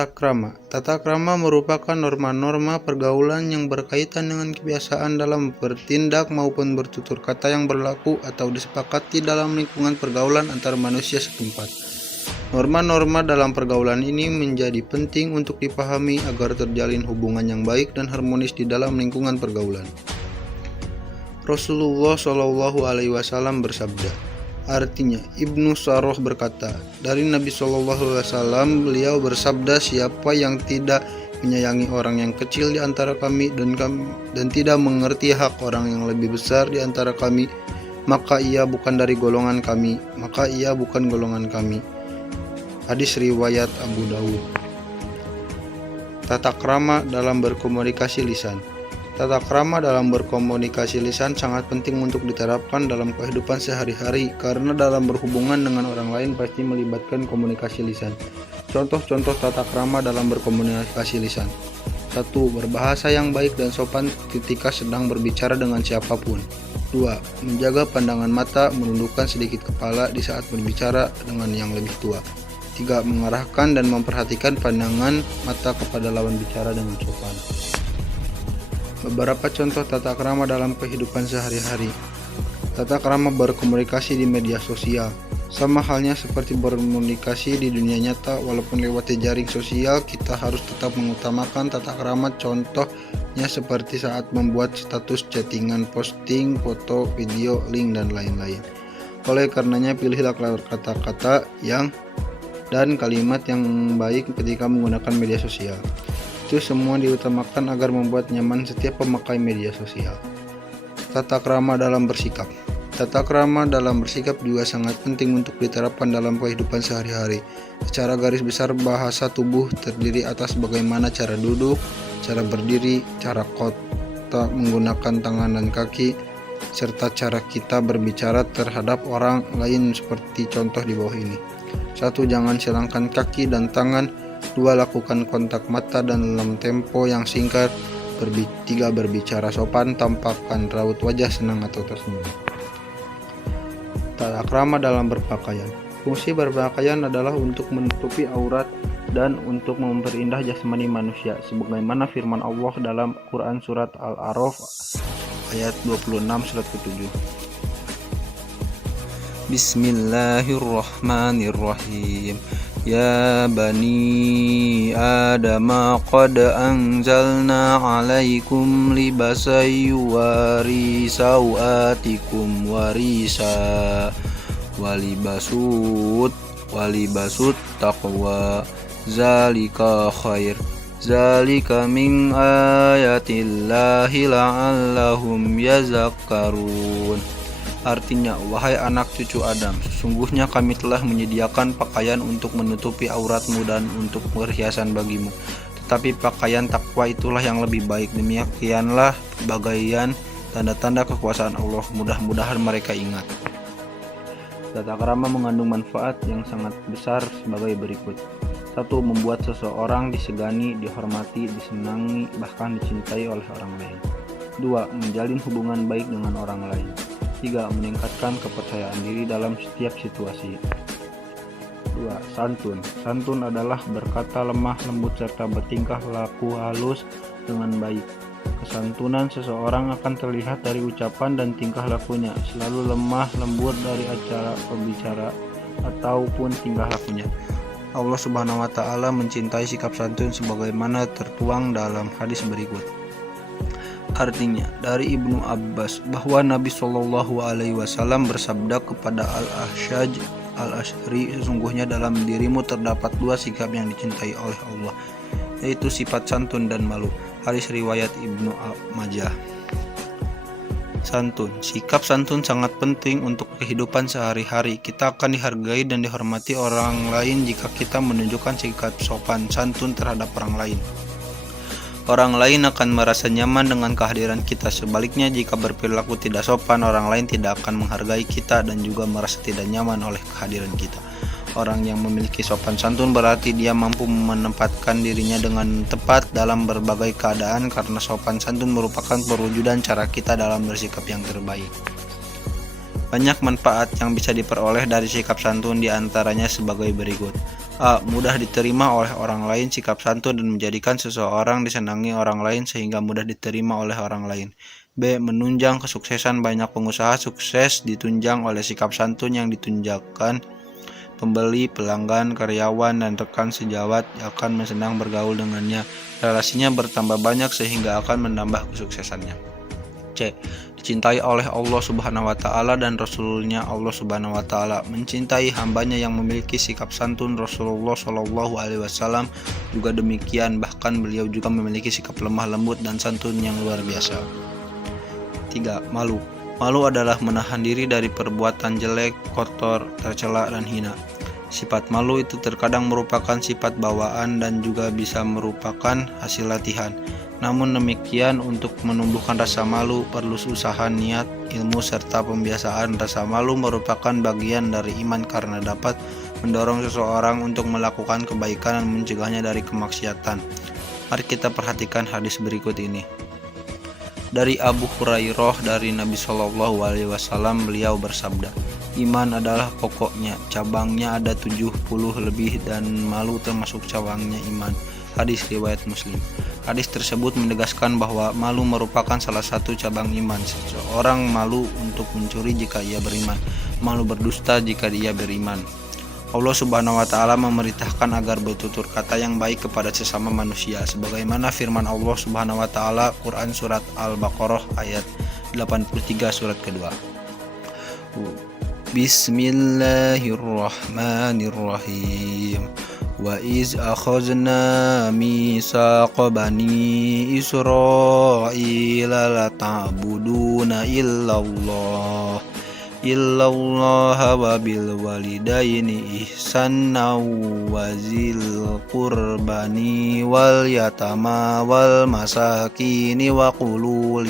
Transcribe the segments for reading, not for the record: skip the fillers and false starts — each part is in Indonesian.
Tata krama. Tata krama merupakan norma-norma pergaulan yang berkaitan dengan kebiasaan dalam bertindak maupun bertutur kata yang berlaku atau disepakati dalam lingkungan pergaulan antar manusia setempat. Norma-norma dalam pergaulan ini menjadi penting untuk dipahami agar terjalin hubungan yang baik dan harmonis di dalam lingkungan pergaulan. Rasulullah Shallallahu Alaihi Wasallam bersabda, artinya Ibnu Saroh berkata, dari Nabi Shallallahu Alaihi Wasallam beliau bersabda, siapa yang tidak menyayangi orang yang kecil di antara kami dan tidak mengerti hak orang yang lebih besar di antara kami, maka ia bukan dari golongan kami, Hadis riwayat Abu Dawud. Tata krama dalam berkomunikasi lisan. Tata krama dalam berkomunikasi lisan sangat penting untuk diterapkan dalam kehidupan sehari-hari karena dalam berhubungan dengan orang lain pasti melibatkan komunikasi lisan. Contoh-contoh tata krama dalam berkomunikasi lisan. 1. Berbahasa yang baik dan sopan ketika sedang berbicara dengan siapapun. 2. Menjaga pandangan mata, menundukkan sedikit kepala di saat berbicara dengan yang lebih tua. 3. Mengarahkan dan memperhatikan pandangan mata kepada lawan bicara dengan sopan. Beberapa contoh tata krama dalam kehidupan sehari-hari. Tata krama berkomunikasi di media sosial. Sama halnya seperti berkomunikasi di dunia nyata, walaupun lewat jaring sosial, kita harus tetap mengutamakan tata krama. Contohnya seperti saat membuat status chattingan, posting, foto, video, link, dan lain-lain. Oleh karenanya, pilihlah kata-kata dan kalimat yang baik ketika menggunakan media sosial. Itu semua diutamakan agar membuat nyaman setiap pemakai media sosial. Tata krama dalam bersikap. Tata krama dalam bersikap juga sangat penting untuk diterapkan dalam kehidupan sehari-hari. Secara garis besar, bahasa tubuh terdiri atas bagaimana cara duduk, cara berdiri, cara kota menggunakan tangan dan kaki, serta cara kita berbicara terhadap orang lain seperti contoh di bawah ini. 1. Jangan silangkan kaki dan tangan. 2. Lakukan kontak mata dan dalam tempo yang singkat. 3. Berbicara sopan, tampakkan raut wajah senang atau tersenyum. Tata krama dalam berpakaian. Fungsi berpakaian adalah untuk menutupi aurat dan untuk memperindah jasmani manusia, sebagaimana firman Allah dalam Quran surat Al-A'raf ayat 26 surat ke-7. Bismillahirrahmanirrahim. Ya bani Adam qad anzalna alaikum libasan yuwari sawatikum warisa walibasut taqwa zalika khair zalika min ayatillahi la'allahum yazakkarun. Artinya, wahai anak cucu Adam, sesungguhnya kami telah menyediakan pakaian untuk menutupi auratmu dan untuk perhiasan bagimu. Tetapi pakaian takwa itulah yang lebih baik. Demikianlah bagian tanda-tanda kekuasaan Allah. Mudah-mudahan mereka ingat. Tata krama mengandung manfaat yang sangat besar sebagai berikut. 1. Membuat seseorang disegani, dihormati, disenangi, bahkan dicintai oleh orang lain. 2. Menjalin hubungan baik dengan orang lain. 3. Meningkatkan kepercayaan diri dalam setiap situasi. 2. Santun. Santun adalah berkata lemah lembut serta bertingkah laku halus dengan baik. Kesantunan seseorang akan terlihat dari ucapan dan tingkah lakunya, selalu lemah lembut dari acara pembicara ataupun tingkah lakunya. Allah Subhanahu wa Ta'ala mencintai sikap santun sebagaimana tertuang dalam hadis berikut. Artinya, dari Ibnu Abbas bahwa Nabi Shallallahu Alaihi Wasallam bersabda kepada Al-Ashaj Al-Ashri, sesungguhnya dalam dirimu terdapat 2 sikap yang dicintai oleh Allah, yaitu sifat santun dan malu. Hadis riwayat Ibnu Majah. Santun. Sikap santun sangat penting untuk kehidupan sehari-hari. Kita akan dihargai dan dihormati orang lain jika kita menunjukkan sikap sopan santun terhadap orang lain. Orang lain akan merasa nyaman dengan kehadiran kita. Sebaliknya, jika berperilaku tidak sopan, orang lain tidak akan menghargai kita dan juga merasa tidak nyaman oleh kehadiran kita. Orang yang memiliki sopan santun berarti dia mampu menempatkan dirinya dengan tepat dalam berbagai keadaan, karena sopan santun merupakan perwujudan cara kita dalam bersikap yang terbaik. Banyak manfaat yang bisa diperoleh dari sikap santun, diantaranya sebagai berikut. A. Mudah diterima oleh orang lain sikap santun dan menjadikan seseorang disenangi orang lain sehingga mudah diterima oleh orang lain. B. Menunjang kesuksesan banyak pengusaha sukses ditunjang oleh sikap santun yang ditunjukkan pembeli, pelanggan, karyawan, dan rekan sejawat akan senang bergaul dengannya. Relasinya bertambah banyak sehingga akan menambah kesuksesannya. C. Dicintai oleh Allah Subhanahu wa Ta'ala dan Rasulnya Allah Subhanahu wa Ta'ala. Mencintai hambanya yang memiliki sikap santun. Rasulullah Shallallahu Alaihi Wasallam juga demikian, bahkan beliau juga memiliki sikap lemah lembut dan santun yang luar biasa. 3. Malu. Malu adalah menahan diri dari perbuatan jelek, kotor, tercela, dan hina. Sifat malu itu terkadang merupakan sifat bawaan dan juga bisa merupakan hasil latihan. Namun demikian, untuk menumbuhkan rasa malu perlu usaha, niat, ilmu, serta pembiasaan. Rasa malu merupakan bagian dari iman karena dapat mendorong seseorang untuk melakukan kebaikan dan mencegahnya dari kemaksiatan. Mari kita perhatikan hadis berikut ini. Dari Abu Hurairah dari Nabi Shallallahu Alaihi Wasallam, beliau bersabda, iman adalah pokoknya, cabangnya ada 70 lebih dan malu termasuk cabangnya iman. Hadis riwayat Muslim. Hadis tersebut menegaskan bahwa malu merupakan salah satu cabang iman. Seseorang malu untuk mencuri jika ia beriman, malu berdusta jika ia beriman. Allah Subhanahu wa Ta'ala memerintahkan agar bertutur kata yang baik kepada sesama manusia, sebagaimana firman Allah Subhanahu wa Ta'ala Quran surat Al-Baqarah ayat 83 surat kedua. Bismillahirrahmanirrahim. Wa iz akhadna mitsaqa bani Israila la ta'buduna illallah wa bil walidaini ihsana wa zil qurbani wal yatama wal masakini wa qulu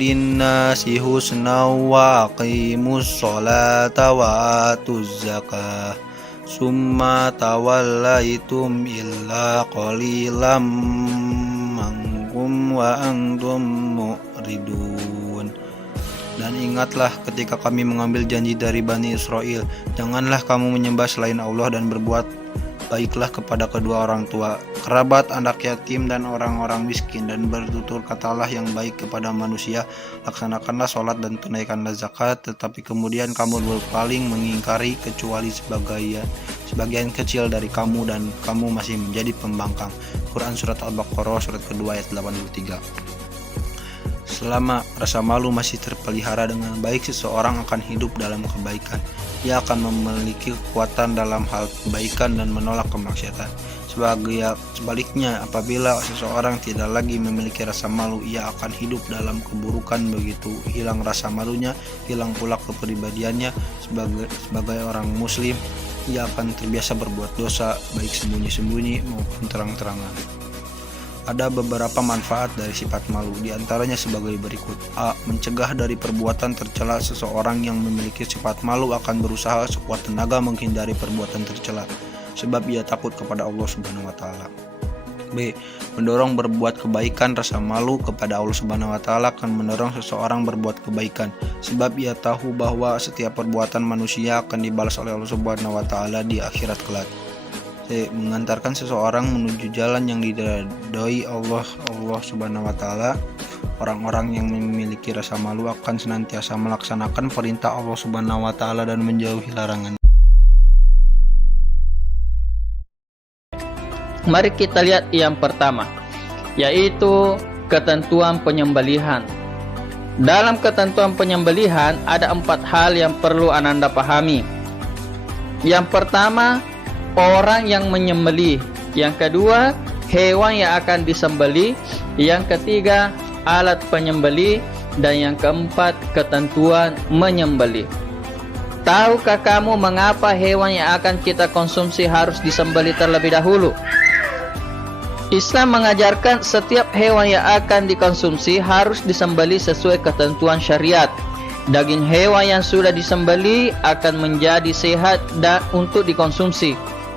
linnasi husna wa aqimus sholata wa atuz zakah summa tawallaitum illa qalilam minkum wa antum mu'ridun. Dan ingatlah ketika kami mengambil janji dari Bani Israel, janganlah kamu menyembah selain Allah dan berbuat baiklah kepada kedua orang tua, kerabat, anak yatim, dan orang-orang miskin, dan bertutur katalah yang baik kepada manusia, laksanakanlah sholat dan tunaikanlah zakat, tetapi kemudian kamu berpaling mengingkari kecuali sebagian kecil dari kamu dan kamu masih menjadi pembangkang. Quran surat Al-Baqarah surat kedua ayat 83. Selama rasa malu masih terpelihara dengan baik, seseorang akan hidup dalam kebaikan. Ia akan memiliki kekuatan dalam hal kebaikan dan menolak kemaksiatan. Sebaliknya, apabila seseorang tidak lagi memiliki rasa malu, ia akan hidup dalam keburukan. Begitu hilang rasa malunya, hilang pula kepribadiannya. Sebagai orang muslim, ia akan terbiasa berbuat dosa, baik sembunyi-sembunyi maupun terang-terangan. Ada beberapa manfaat dari sifat malu, diantaranya sebagai berikut. A. Mencegah dari perbuatan tercela. Seseorang yang memiliki sifat malu akan berusaha sekuat tenaga menghindari perbuatan tercela, sebab ia takut kepada Allah Subhanahu wa Ta'ala. B. Mendorong berbuat kebaikan. Rasa malu kepada Allah Subhanahu wa Ta'ala akan mendorong seseorang berbuat kebaikan, sebab ia tahu bahwa setiap perbuatan manusia akan dibalas oleh Allah Subhanahu wa Ta'ala di akhirat kelak. C. Mengantarkan seseorang menuju jalan yang diridhoi Allah Subhanahu wa Ta'ala. Orang-orang yang memiliki rasa malu akan senantiasa melaksanakan perintah Allah Subhanahu wa Ta'ala dan menjauhi larangan. Mari kita lihat yang pertama, yaitu ketentuan penyembelihan. Dalam ketentuan penyembelihan ada 4 hal yang perlu Ananda pahami. Yang pertama, orang yang menyembelih. Yang kedua, hewan yang akan disembelih. Yang ketiga, alat penyembelih. Dan yang keempat, ketentuan menyembelih. Tahukah kamu mengapa hewan yang akan kita konsumsi harus disembelih terlebih dahulu? Islam mengajarkan setiap hewan yang akan dikonsumsi harus disembelih sesuai ketentuan syariat. Daging hewan yang sudah disembelih akan menjadi sehat dan untuk dikonsumsi.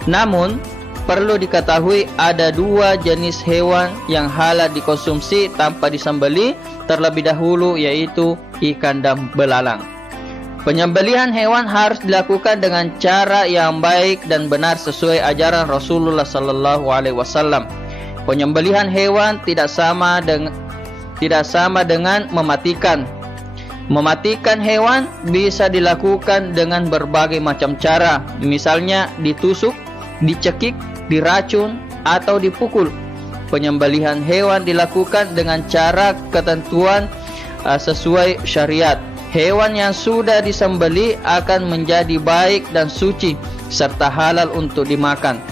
Namun, perlu diketahui ada 2 jenis hewan yang halal dikonsumsi tanpa disembelih terlebih dahulu, yaitu ikan dan belalang. Penyembelihan hewan harus dilakukan dengan cara yang baik dan benar sesuai ajaran Rasulullah sallallahu alaihi wasallam. Penyembelihan hewan tidak sama dengan mematikan. Mematikan hewan bisa dilakukan dengan berbagai macam cara, misalnya ditusuk, dicekik, diracun, atau dipukul. Penyembelihan hewan dilakukan dengan cara ketentuan sesuai syariat. Hewan yang sudah disembelih akan menjadi baik dan suci serta halal untuk dimakan.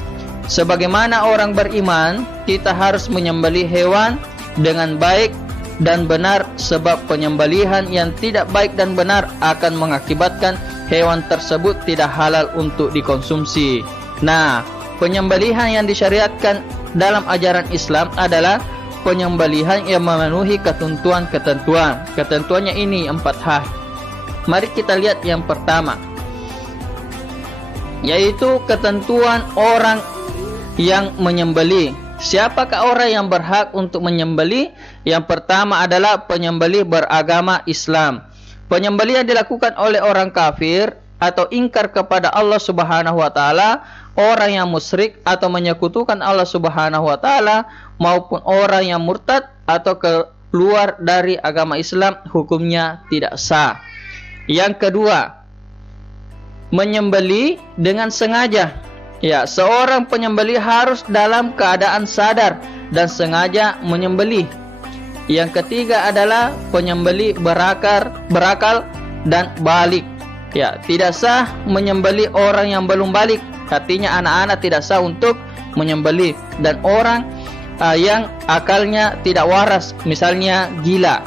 Sebagaimana orang beriman, kita harus menyembelih hewan dengan baik dan benar, sebab penyembelihan yang tidak baik dan benar akan mengakibatkan hewan tersebut tidak halal untuk dikonsumsi. Nah, penyembelihan yang disyariatkan dalam ajaran Islam adalah penyembelihan yang memenuhi ketentuan-ketentuan. Ketentuannya ini 4 hal. Mari kita lihat yang pertama, yaitu ketentuan orang yang menyembelih. Siapakah orang yang berhak untuk menyembelih? Yang pertama adalah penyembelih beragama Islam. Penyembelihan dilakukan oleh orang kafir atau ingkar kepada Allah Subhanahu wa taala, orang yang musyrik atau menyekutukan Allah Subhanahu wa taala, maupun orang yang murtad atau keluar dari agama Islam, hukumnya tidak sah. Yang kedua, menyembelih dengan sengaja. Ya, seorang penyembelih harus dalam keadaan sadar dan sengaja menyembelih. Yang ketiga adalah penyembelih berakal dan balik. Ya, tidak sah menyembelih orang yang belum balik. Artinya anak-anak tidak sah untuk menyembelih, dan orang yang akalnya tidak waras, misalnya gila.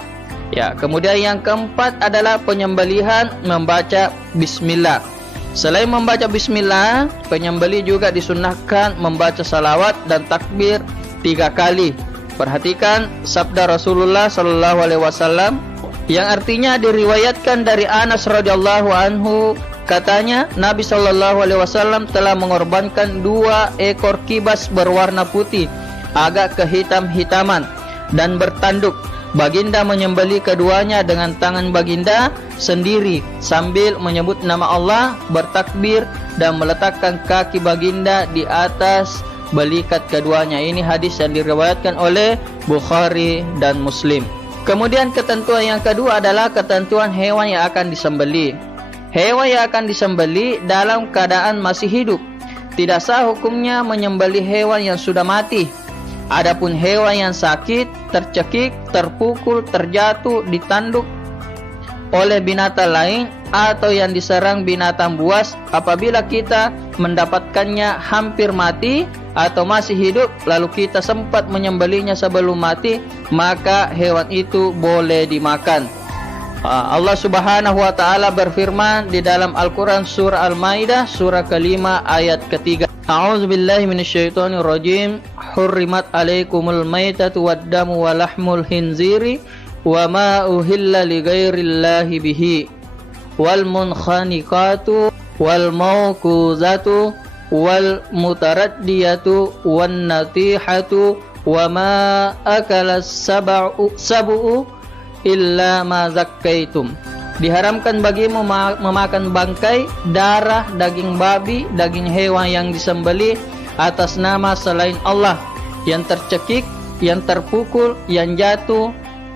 Ya, kemudian yang keempat adalah penyembelihan membaca bismillah. Selain membaca bismillah, penyembelih juga disunnahkan membaca salawat dan takbir 3 kali. Perhatikan sabda Rasulullah sallallahu alaihi wasallam yang artinya diriwayatkan dari Anas radhiyallahu anhu, katanya Nabi sallallahu alaihi wasallam telah mengorbankan 2 ekor kibas berwarna putih agak kehitam-hitaman dan bertanduk. Baginda menyembelih keduanya dengan tangan baginda sendiri sambil menyebut nama Allah, bertakbir dan meletakkan kaki baginda di atas belikat keduanya. Ini hadis yang diriwayatkan oleh Bukhari dan Muslim. Kemudian ketentuan yang kedua adalah ketentuan hewan yang akan disembelih. Hewan yang akan disembelih dalam keadaan masih hidup. Tidak sah hukumnya menyembelih hewan yang sudah mati. Adapun hewan yang sakit, tercekik, terpukul, terjatuh, ditanduk oleh binatang lain atau yang diserang binatang buas, apabila kita mendapatkannya hampir mati atau masih hidup lalu kita sempat menyembelihnya sebelum mati, maka hewan itu boleh dimakan. Allah Subhanahu wa taala berfirman di dalam Al-Qur'an surah Al-Maidah surah ke-5 ayat ke-3. A'udzubillahi minasyaitonirrajim. Hurrimat 'alaikumul maitatu wad-damu wa lahmul khinziri wa ma uhilla li ghairillahi bihi wal munkhaniqatu wal mawquzatu wal mutaraddiyatu wan natihatu wa ma akalas sab'u illa ma zakkaitum. Diharamkan bagimu memakan bangkai, darah, daging babi, daging hewan yang disembelih atas nama selain Allah, yang tercekik, yang terpukul, yang jatuh,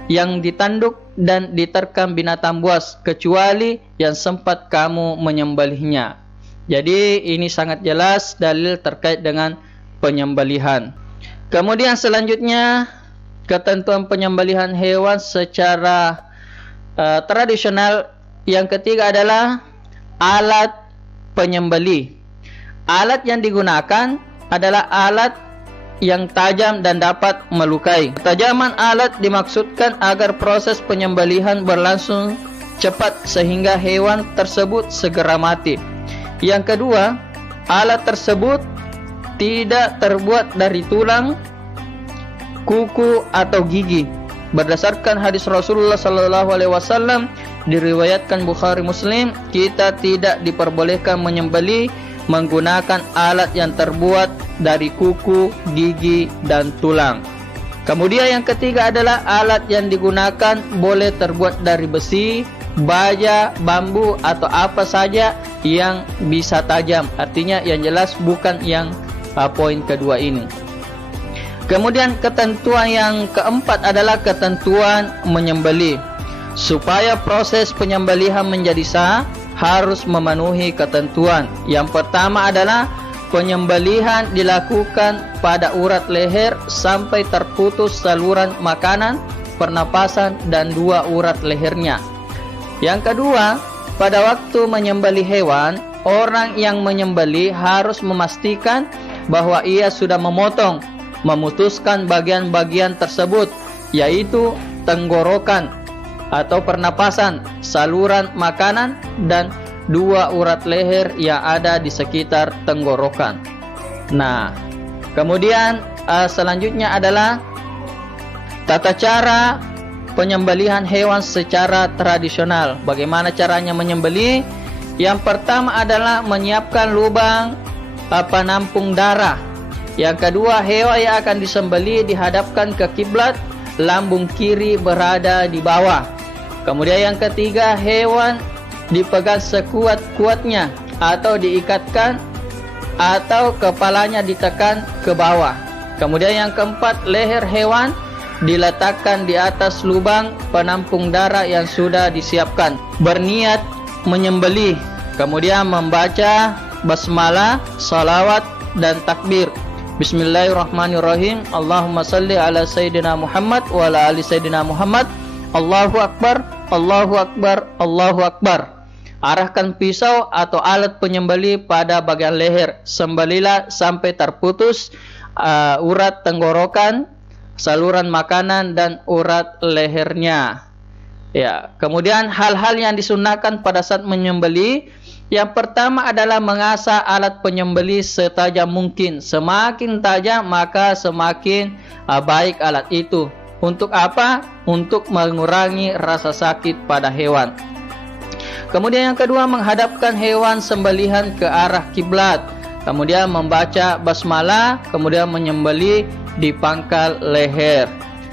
yang ditanduk dan diterkam binatang buas, kecuali yang sempat kamu menyembelihnya. Jadi ini sangat jelas dalil terkait dengan penyembelihan. Kemudian selanjutnya ketentuan penyembelihan hewan secara tradisional. Yang ketiga adalah alat penyembelih. Alat yang digunakan adalah alat yang tajam dan dapat melukai. Ketajaman alat dimaksudkan agar proses penyembelihan berlangsung cepat sehingga hewan tersebut segera mati. Yang kedua, alat tersebut tidak terbuat dari tulang, kuku atau gigi. Berdasarkan hadis Rasulullah sallallahu alaihi wasallam diriwayatkan Bukhari Muslim, kita tidak diperbolehkan menyembelih menggunakan alat yang terbuat dari kuku, gigi dan tulang. Kemudian yang ketiga adalah alat yang digunakan boleh terbuat dari besi, baja, bambu atau apa saja yang bisa tajam. Artinya yang jelas bukan yang poin kedua ini. Kemudian ketentuan yang keempat adalah ketentuan menyembelih. Supaya proses penyembelihan menjadi sah, harus memenuhi ketentuan. Yang pertama adalah penyembelihan dilakukan pada urat leher sampai terputus saluran makanan, pernapasan, dan 2 urat lehernya. Yang kedua, pada waktu menyembelih hewan, orang yang menyembelih harus memastikan bahwa ia sudah memotong, memutuskan bagian-bagian tersebut, yaitu tenggorokan atau pernapasan, saluran makanan, dan 2 urat leher yang ada di sekitar tenggorokan. Nah, kemudian selanjutnya adalah tata cara penyembelihan hewan secara tradisional. Bagaimana caranya menyembelih? Yang pertama adalah menyiapkan lubang penampung darah. Yang kedua, hewan yang akan disembelih dihadapkan ke kiblat, lambung kiri berada di bawah. Kemudian yang ketiga, hewan dipegang sekuat-kuatnya atau diikatkan atau kepalanya ditekan ke bawah. Kemudian yang keempat, leher hewan diletakkan di atas lubang penampung darah yang sudah disiapkan. Berniat menyembelih, kemudian membaca basmalah, salawat, dan takbir. Bismillahirrahmanirrahim. Allahumma salli ala Sayyidina Muhammad wa ala ali Sayyidina Muhammad. Allahu Akbar, Allahu Akbar, Allahu Akbar. Arahkan pisau atau alat penyembelih pada bagian leher. Sembelilah sampai terputus urat tenggorokan, saluran makanan, dan urat lehernya. Ya, kemudian hal-hal yang disunahkan pada saat menyembelih. Yang pertama adalah mengasah alat penyembelih setajam mungkin. Semakin tajam maka semakin baik alat itu. Untuk apa? Untuk mengurangi rasa sakit pada hewan. Kemudian yang kedua, menghadapkan hewan sembelihan ke arah kiblat. Kemudian membaca basmalah, kemudian menyembelih di pangkal leher.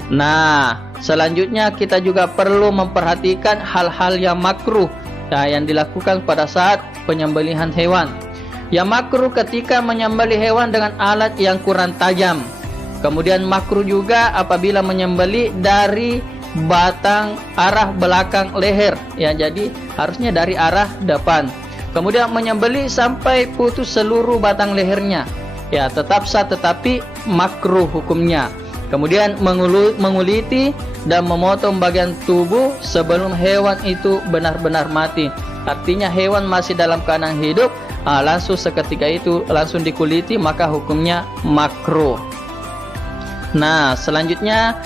Nah, selanjutnya kita juga perlu memperhatikan hal-hal yang makruh yang dilakukan pada saat penyembelihan hewan. Yang makruh ketika menyembelih hewan dengan alat yang kurang tajam. Kemudian makruh juga apabila menyembelih dari batang arah belakang leher. Ya, jadi harusnya dari arah depan. Kemudian menyembelih sampai putus seluruh batang lehernya. Ya, tetap sah tetapi makruh hukumnya. Kemudian menguliti dan memotong bagian tubuh sebelum hewan itu benar-benar mati. Artinya hewan masih dalam keadaan hidup, langsung seketika itu langsung dikuliti, maka hukumnya makruh. Nah, selanjutnya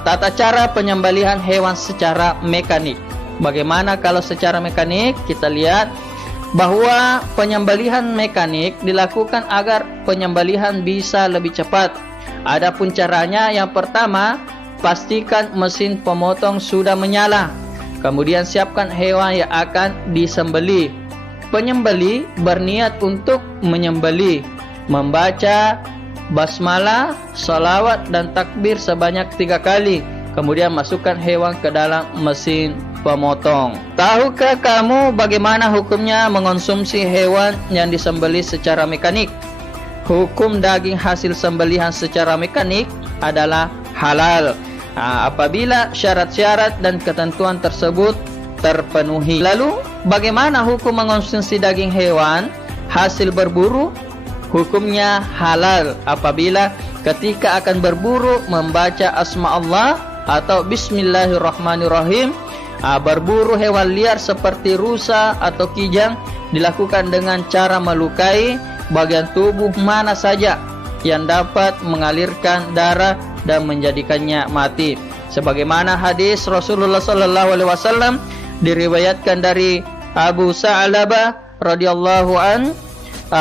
tata cara penyembelihan hewan secara mekanik. Bagaimana kalau secara mekanik? Kita lihat bahwa penyembelihan mekanik dilakukan agar penyembelihan bisa lebih cepat. Adapun caranya, yang pertama, pastikan mesin pemotong sudah menyala. Kemudian siapkan hewan yang akan disembelih. Penyembelih berniat untuk menyembelih, membaca basmalah, salawat, dan takbir sebanyak 3 kali. Kemudian masukkan hewan ke dalam mesin pemotong. Tahukah kamu bagaimana hukumnya mengonsumsi hewan yang disembelih secara mekanik? Hukum daging hasil sembelihan secara mekanik adalah halal apabila syarat-syarat dan ketentuan tersebut terpenuhi. Lalu bagaimana hukum mengonsumsi daging hewan hasil berburu? Hukumnya halal apabila ketika akan berburu membaca asma Allah atau bismillahirrahmanirrahim. Berburu hewan liar seperti rusa atau kijang dilakukan dengan cara melukai bagian tubuh mana saja yang dapat mengalirkan darah dan menjadikannya mati. Sebagaimana hadis Rasulullah SAW diriwayatkan dari Abu Sa'labah radhiyallahu an,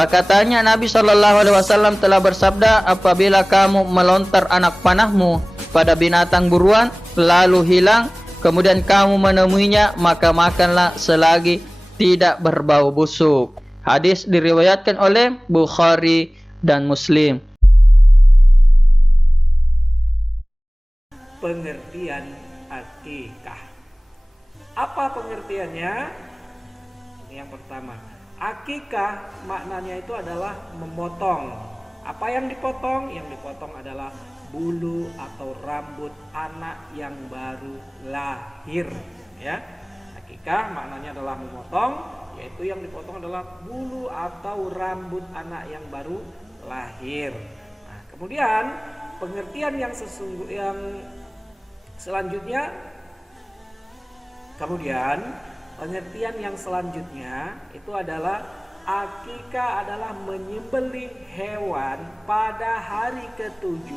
katanya Nabi SAW telah bersabda, apabila kamu melontar anak panahmu pada binatang buruan lalu hilang, kemudian kamu menemuinya, maka makanlah selagi tidak berbau busuk. Hadis diriwayatkan oleh Bukhari dan Muslim. Pengertian akikah. Apa pengertiannya? Ini yang pertama. Akikah maknanya itu adalah memotong. Apa yang dipotong? Yang dipotong adalah bulu atau rambut anak yang baru lahir, ya. Akikah maknanya adalah memotong, yaitu yang dipotong adalah bulu atau rambut anak yang baru lahir. Nah, kemudian pengertian yang selanjutnya itu adalah akikah adalah menyembelih hewan pada hari ke-7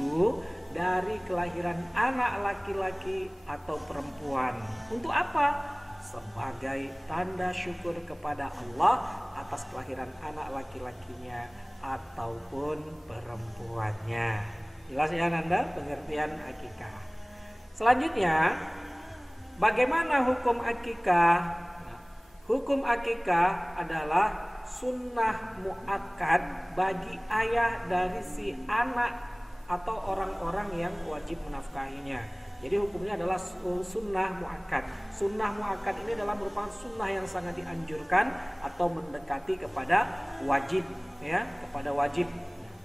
dari kelahiran anak laki-laki atau perempuan. Untuk apa? Sebagai tanda syukur kepada Allah atas kelahiran anak laki-lakinya ataupun perempuannya. Jelas ya Nanda pengertian akikah. Selanjutnya, bagaimana hukum akikah? Hukum akikah adalah sunnah muakkad bagi ayah dari si anak atau orang-orang yang wajib menafkahinya. Jadi hukumnya adalah sunnah muakkad. Sunnah muakkad ini adalah merupakan sunnah yang sangat dianjurkan atau mendekati kepada wajib, ya, kepada wajib.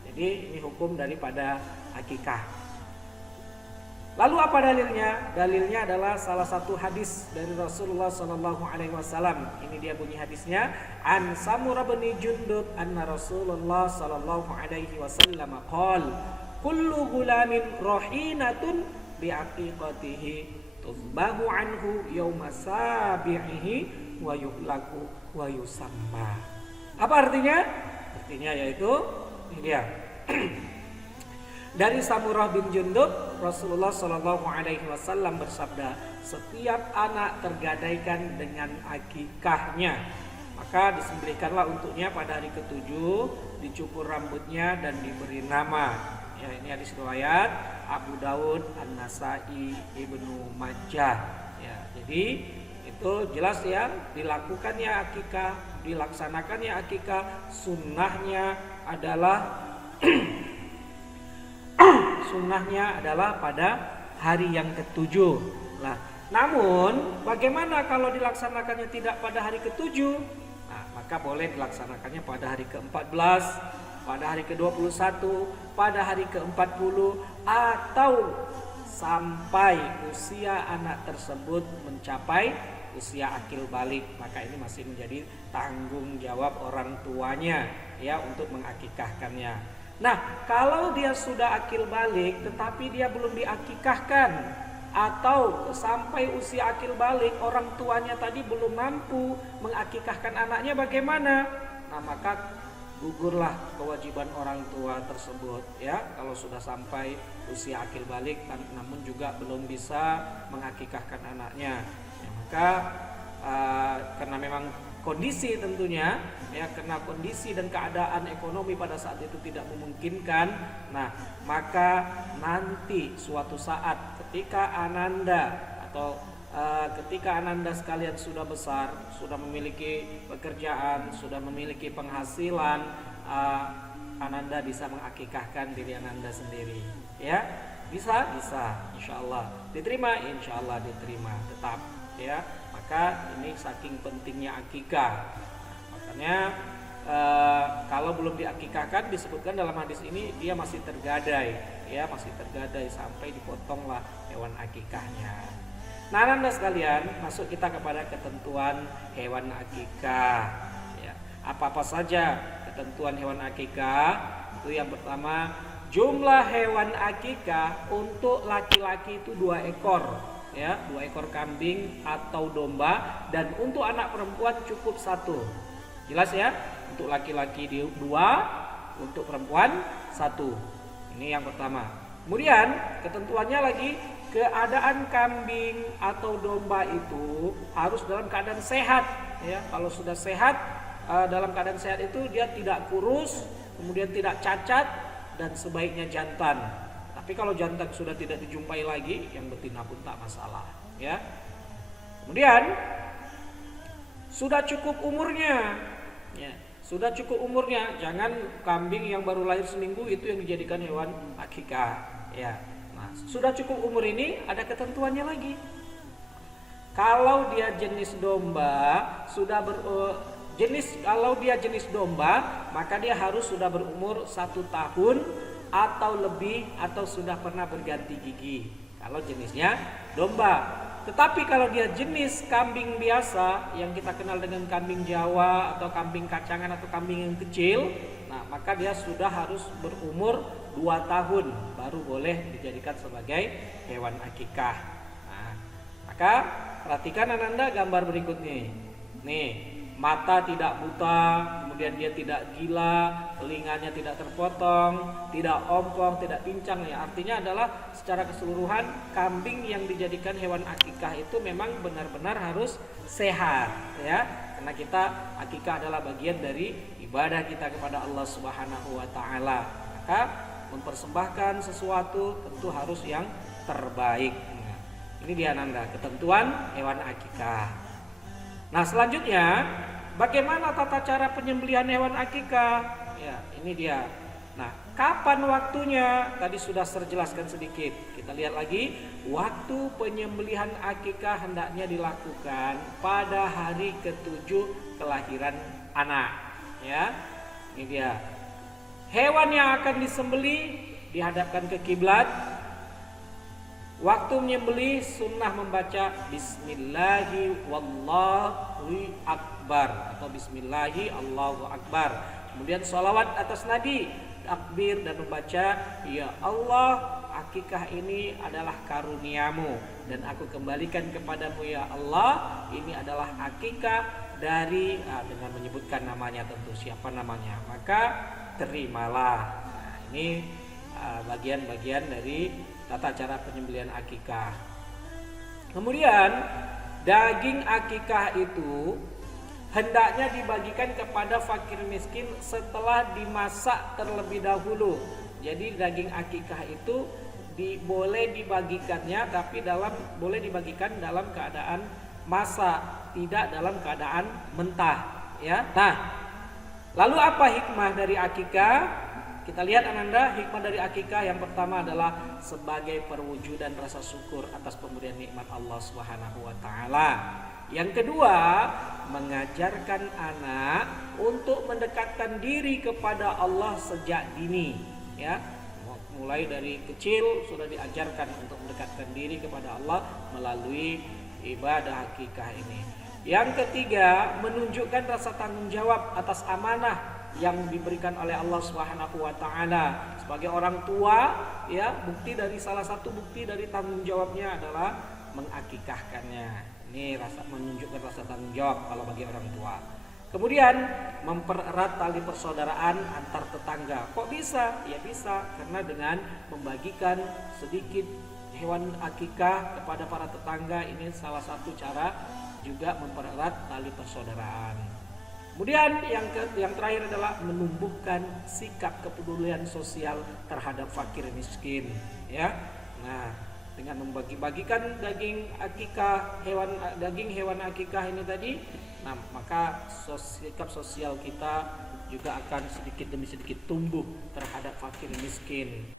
Jadi ini hukum daripada akikah. Lalu apa dalilnya? Dalilnya adalah salah satu hadis dari Rasulullah SAW. Ini dia bunyi hadisnya. An Samurah bin Jundub anna Rasulullah SAW qol kullu gulamin rohinatun bi'aqiqatihi tuzbahu anhu yawma sabi'ihi wa yuhlaku wa yusamma. Apa artinya? Artinya yaitu ini dia. Dari Samurah bin Jundub, Rasulullah SAW bersabda, setiap anak tergadaikan dengan akikahnya, maka disembelihkanlah untuknya pada hari ke-7, dicukur rambutnya dan diberi nama. Ya, ini hadis riwayat Abu Daud, An-Nasai, Ibnu Majah. Ya, jadi itu jelas ya, dilakukannya akikah, dilaksanakannya akikah, sunnahnya adalah pada hari yang ke-7. Nah, namun bagaimana kalau dilaksanakannya tidak pada hari ke-7? Nah, maka boleh dilaksanakannya pada hari ke-14, pada hari ke-21, pada hari ke-40, atau sampai usia anak tersebut mencapai usia akil balik. Maka ini masih menjadi tanggung jawab orang tuanya ya untuk mengakikahkannya. Nah, kalau dia sudah akil balik tetapi dia belum diakikahkan, atau sampai usia akil balik orang tuanya tadi belum mampu mengakikahkan anaknya, bagaimana? Nah, maka gugurlah kewajiban orang tua tersebut ya, kalau sudah sampai usia akil balik namun juga belum bisa mengakikahkan anaknya ya, maka karena memang kondisi tentunya ya, karena kondisi dan keadaan ekonomi pada saat itu tidak memungkinkan. Nah, maka nanti suatu saat ketika Ananda atau ketika Ananda sekalian sudah besar, sudah memiliki pekerjaan, sudah memiliki penghasilan, Ananda bisa mengakikahkan diri Ananda sendiri ya. Bisa insyaallah diterima, insyaallah diterima tetap ya. Maka ini saking pentingnya akikah. Makanya kalau belum diakikahkan, disebutkan dalam hadis ini dia masih tergadai ya, masih tergadai sampai dipotonglah hewan akikahnya. Nah, Anda sekalian, masuk kita kepada ketentuan hewan akikah ya. Apa-apa saja ketentuan hewan akikah? Itu yang pertama, jumlah hewan akikah untuk laki-laki itu 2 ekor ya, 2 ekor kambing atau domba, dan untuk anak perempuan cukup 1. Jelas ya? Untuk laki-laki 2, untuk perempuan 1. Ini yang pertama. Kemudian ketentuannya lagi, keadaan kambing atau domba itu harus dalam keadaan sehat ya. Kalau sudah sehat, dalam keadaan sehat itu dia tidak kurus, kemudian tidak cacat, dan sebaiknya jantan. Tapi kalau jantan sudah tidak dijumpai lagi, yang betina pun tak masalah ya. Kemudian sudah cukup umurnya ya, sudah cukup umurnya. Jangan kambing yang baru lahir seminggu itu yang dijadikan hewan akikah ya. Nah, sudah cukup umur ini ada ketentuannya lagi. Kalau dia jenis domba kalau dia jenis domba, maka dia harus sudah berumur 1 tahun atau lebih, atau sudah pernah berganti gigi. Kalau jenisnya domba. Tetapi kalau dia jenis kambing biasa yang kita kenal dengan kambing Jawa atau kambing kacangan atau kambing yang kecil, nah maka dia sudah harus berumur 2 tahun baru boleh dijadikan sebagai hewan akikah. Nah, maka perhatikan Ananda gambar berikutnya. Nih, mata tidak buta, kemudian dia tidak gila, telinganya tidak terpotong, tidak ompong, tidak pincang ya. Artinya adalah secara keseluruhan kambing yang dijadikan hewan akikah itu memang benar-benar harus sehat ya. Karena kita akikah adalah bagian dari ibadah kita kepada Allah Subhanahu wa taala. Maka mempersembahkan sesuatu tentu harus yang terbaik. Nah, ini dia Nanda, ketentuan hewan akikah. Nah, selanjutnya bagaimana tata cara penyembelihan hewan akikah? Ya, ini dia. Nah, kapan waktunya? Tadi sudah saya jelaskan sedikit. Kita lihat lagi, waktu penyembelihan akikah hendaknya dilakukan pada hari ke-7 kelahiran anak. Ya, ini dia. Hewan yang akan disembelih dihadapkan ke kiblat. Waktu menyembelih sunnah membaca Bismillahi wallahu akbar atau Bismillahi Allahu akbar. Kemudian sholawat atas Nabi, takbir dan membaca Ya Allah, akikah ini adalah karuniamu dan aku kembalikan kepadamu ya Allah. Ini adalah akikah dari dengan menyebutkan namanya, tentu siapa namanya, maka terimalah. Nah, ini bagian-bagian dari tata cara penyembelihan akikah. Kemudian daging akikah itu hendaknya dibagikan kepada fakir miskin setelah dimasak terlebih dahulu. Jadi daging akikah itu boleh dibagikannya, tapi boleh dibagikan dalam keadaan masak, tidak dalam keadaan mentah. Ya. Nah, lalu apa hikmah dari akikah? Kita lihat Ananda, hikmah dari akikah yang pertama adalah sebagai perwujudan rasa syukur atas pemberian nikmat Allah Subhanahu wa taala. Yang kedua, mengajarkan anak untuk mendekatkan diri kepada Allah sejak dini, ya. Mulai dari kecil sudah diajarkan untuk mendekatkan diri kepada Allah melalui ibadah akikah ini. Yang ketiga, menunjukkan rasa tanggung jawab atas amanah yang diberikan oleh Allah Subhanahu wa taala sebagai orang tua, ya. Salah satu bukti dari tanggung jawabnya adalah mengakikahkannya. Ini menunjukkan rasa tanggung jawab kalau bagi orang tua. Kemudian mempererat tali persaudaraan antar tetangga. Kok bisa? Ya bisa karena dengan membagikan sedikit hewan akikah kepada para tetangga, ini salah satu cara juga mempererat tali persaudaraan. Kemudian yang terakhir adalah menumbuhkan sikap kepedulian sosial terhadap fakir miskin, ya. Nah, dengan membagi-bagikan daging hewan akikah ini tadi, nah maka sikap sosial kita juga akan sedikit demi sedikit tumbuh terhadap fakir miskin.